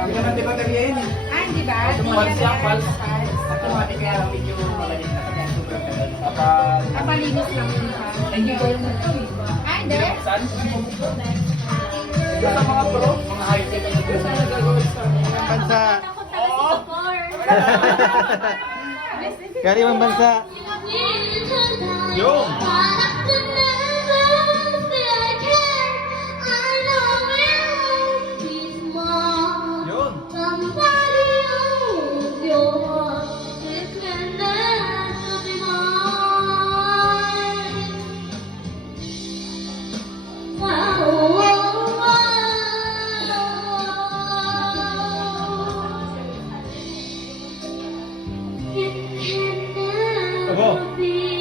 Hindi naman di ba tagiyain eh. Ah, hindi ba? Pals yan, pals. Automatic kaya lang medyo magalit na kaya sobrang tagal. Kapag... Kapalinis lang yun ha. Hindi ko yung Ah, hindi? saan? Sa mga pro, mga high-tech na ito. Saan nagagawin sa Bansa. Oo. Galing ang bansa. Yung! Yun! Abo,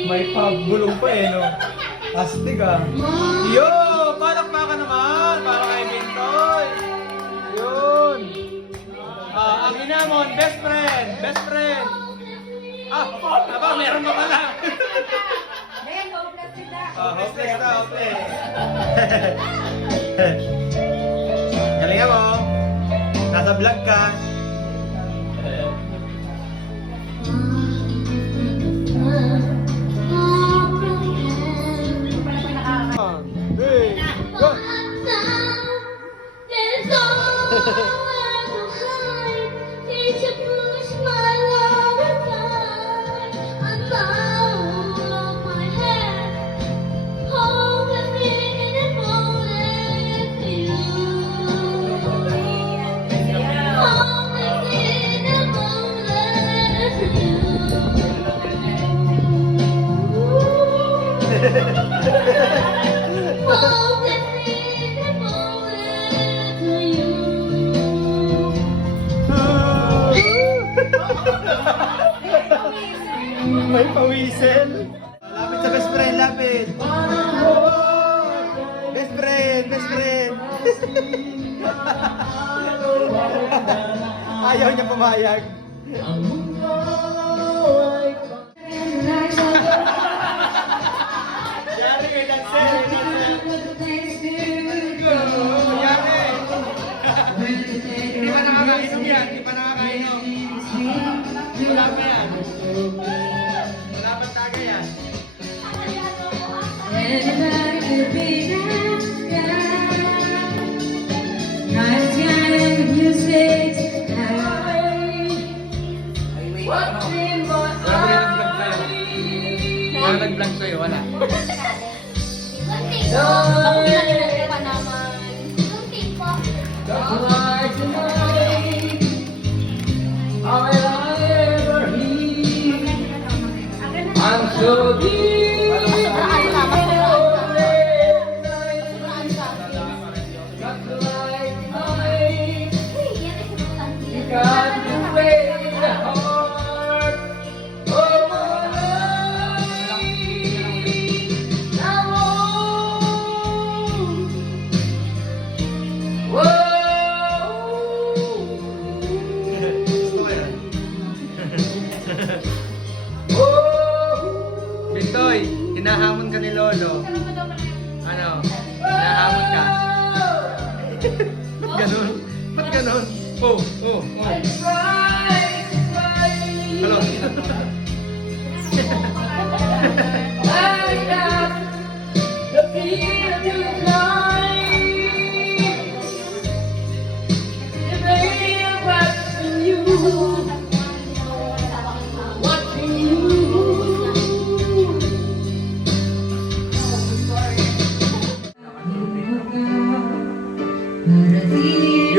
may pabulong pa eh, no? Astig ah. Yo! Palakpakan naman! Para kay Bintoy! Yun! Ang inamon, best friend! Best friend! Aba, meron pa pala! Then, hopeless sila. Hopeless na, hopeless! Galingan mo! Nasa vlog ka! May pawisil. Lapit sa best friend, lapit. Best friend, best friend. Ayaw niya pumayag. Yari kay Dansel, Yari. Hindi pa nakakainom yan, hindi pa nakakainom. Wala pa yan. Wala pa taga yan. Wala nag-vlog sa'yo, wala. I'm so deep. Got to break the heart of my life. Bintoy, hinahamon ka ni Lolo. Ano? Hinahamon ka. Ba't ganun? Ba't ganun? Oh. Hello.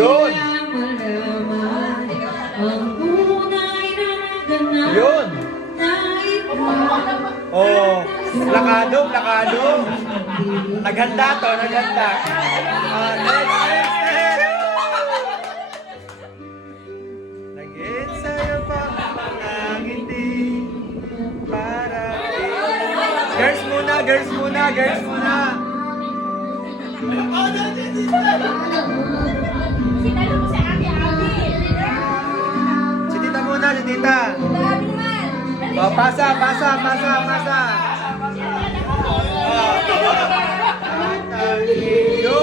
Yun! Yun! Oh, plakado. Naghanda to, naghanda. Next. Naging sa'yo pa ang ngiti para Girls muna. Sinalo mo si Ate Abby. Si tita muna, si tita. Oh, pasa. Yo!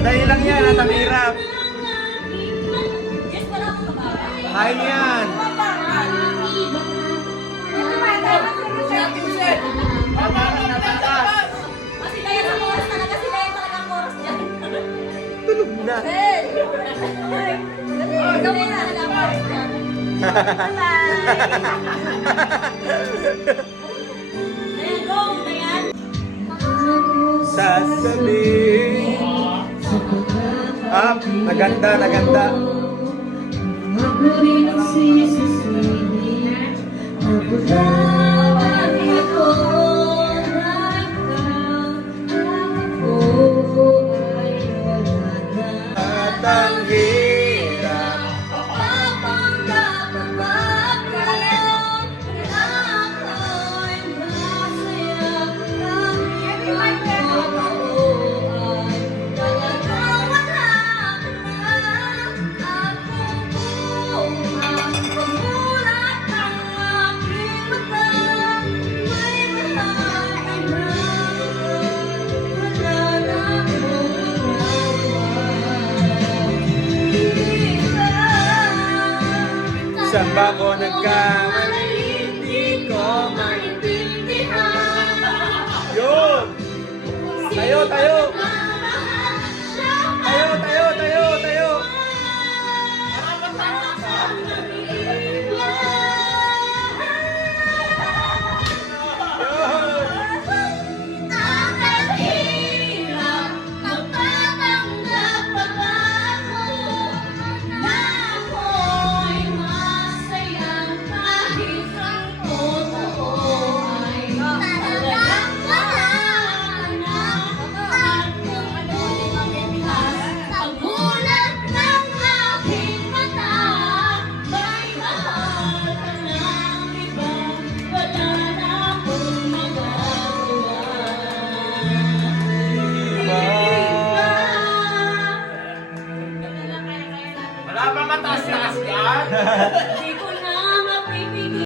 Madali lang yan at ang hirap. Yes, wala akong mababa. Kaya mo yan. Kasi kaya sa chorus talaga, sila yung talagang chorus dyan. Tulog na. Ben! Ikaw muna na lang chorus dyan. Bye-bye! Ayan, go! Ayan! Sasabihin. Naganda, naganda. At ang hirap. Saan ba ko nagkamali? Hindi ko maintindihan. Yun! Tayo, tayo!